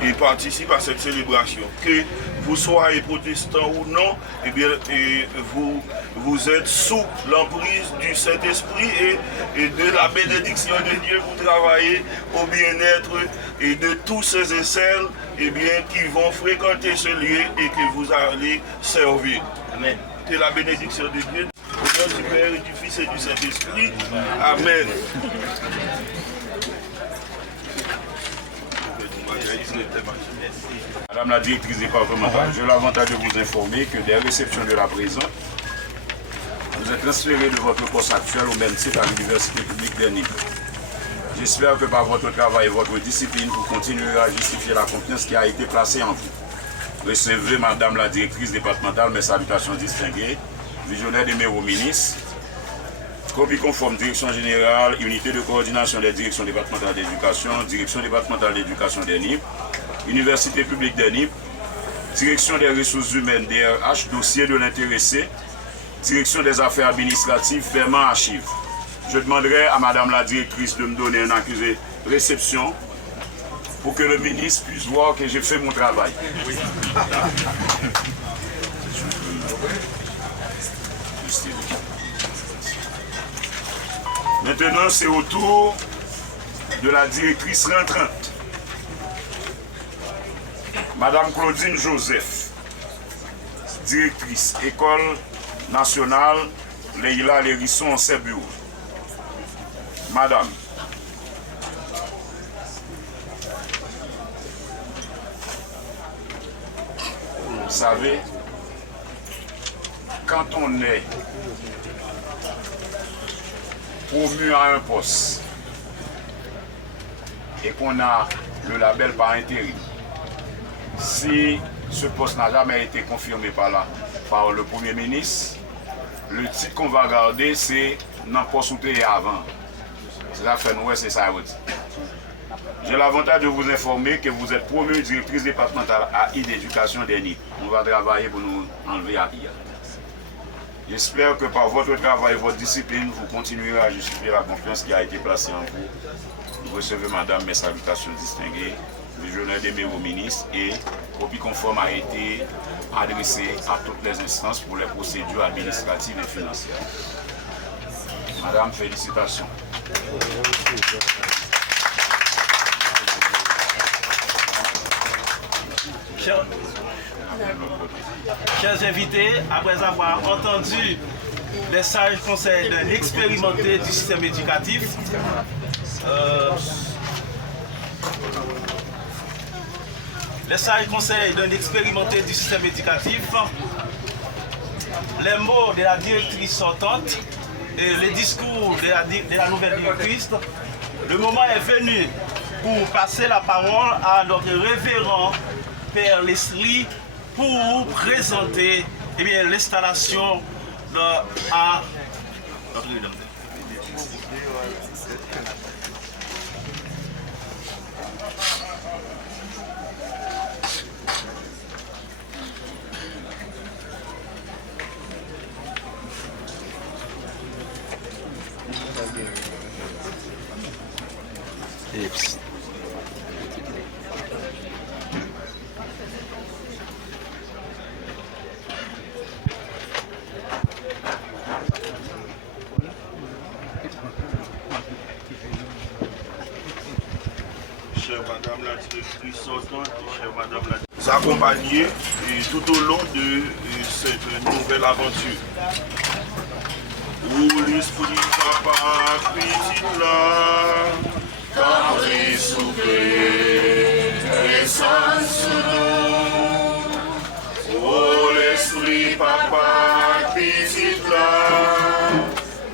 qui participent à cette célébration. Que vous soyez protestants ou non, eh bien, vous êtes sous l'emprise du Saint-Esprit et de la bénédiction de Dieu pour travailler au bien-être et de tous ceux et celles eh bien, qui vont fréquenter ce lieu et que vous allez servir. Amen. Que la bénédiction de Dieu, au nom du Père et du Fils et du Saint-Esprit. Amen. Madame la directrice départementale, j'ai l'avantage de vous informer que dès la réception de la présente, vous êtes transféré de votre poste actuel au même titre à l'Université publique d'Ernip. J'espère que par votre travail et votre discipline, vous continuerez à justifier la confiance qui a été placée en vous. Recevez, Madame la directrice départementale, mes salutations distinguées, visionnaire des maires au ministre, copie conforme direction générale, unité de coordination des directions départementales d'éducation, direction départementale d'éducation d'Ernip, Université publique d'Ernip, direction des ressources humaines DRH, dossier de l'intéressé, direction des affaires administratives, paiement archives. Je demanderai à Madame la directrice de me donner un accusé réception pour que le ministre puisse voir que j'ai fait mon travail. Oui. Maintenant, c'est au tour de la directrice rentrante, Madame Claudine Joseph, directrice École nationale Leila Lérisson en Serbio. Madame, vous savez, quand on est promu à un poste et qu'on a le label par intérim, si ce poste n'a jamais été confirmé par le Premier ministre, le titre qu'on va garder, c'est non poste où tu es avant. C'est la fin, ouais, c'est ça. J'ai l'avantage de vous informer que vous êtes promue directrice départementale AI d'éducation d'Ernip. On va travailler pour nous enlever à IA. J'espère que par votre travail et votre discipline, vous continuerez à justifier la confiance qui a été placée en vous. Vous recevez, madame, mes salutations distinguées, visionnaire des maires au ministre, et copie conforme a été adressée à toutes les instances pour les procédures administratives et financières. Madame, félicitations. Chers invités, après avoir entendu les sages conseils d'un expérimenté du système éducatif, les sages conseils d'un expérimenté du système éducatif, les mots de la directrice sortante et les discours de la nouvelle directrice, le moment est venu pour passer la parole à notre révérend Père Leslie pour présenter l'installation à notre leader. Madame la directrice sortante, chère Madame la accompagner tout au long de cette nouvelle aventure. Où l'esprit papa petit là, quand il souffle, descend sous nous. Oh l'esprit papa petit là,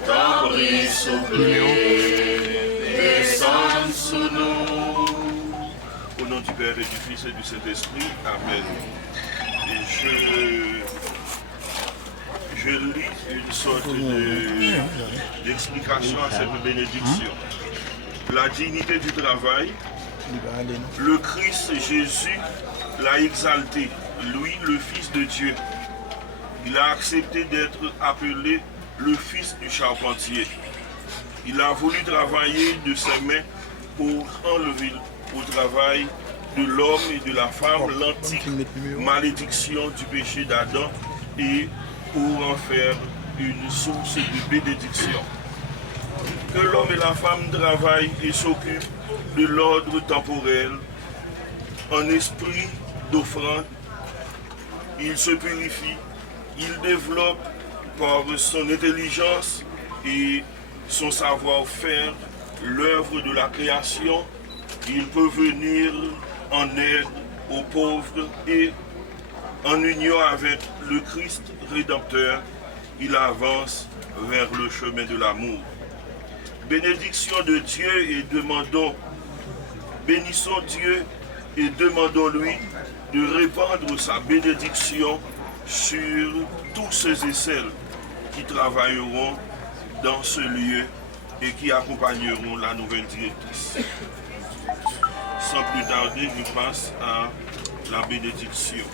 quand il souffle, descend sous nous. Au nom du Père et du Fils et du Saint-Esprit, Amen. Et je lis une sorte d'explication à cette bénédiction. La dignité du travail, le Christ Jésus l'a exalté, lui le Fils de Dieu. Il a accepté d'être appelé le Fils du charpentier. Il a voulu travailler de ses mains pour enlever au travail de l'homme et de la femme l'antique malédiction du péché d'Adam et pour en faire une source de bénédiction. Que l'homme et la femme travaillent et s'occupent de l'ordre temporel en esprit d'offrande. Il se purifie, il développe par son intelligence et son savoir-faire l'œuvre de la création. Il peut venir en aide aux pauvres et en union avec le Christ Rédempteur, il avance vers le chemin de l'amour. Bénédiction de Dieu et bénissons Dieu et demandons-lui de répandre sa bénédiction sur tous ceux et celles qui travailleront dans ce lieu et qui accompagneront la nouvelle directrice. Sans plus tarder, je passe à la bénédiction.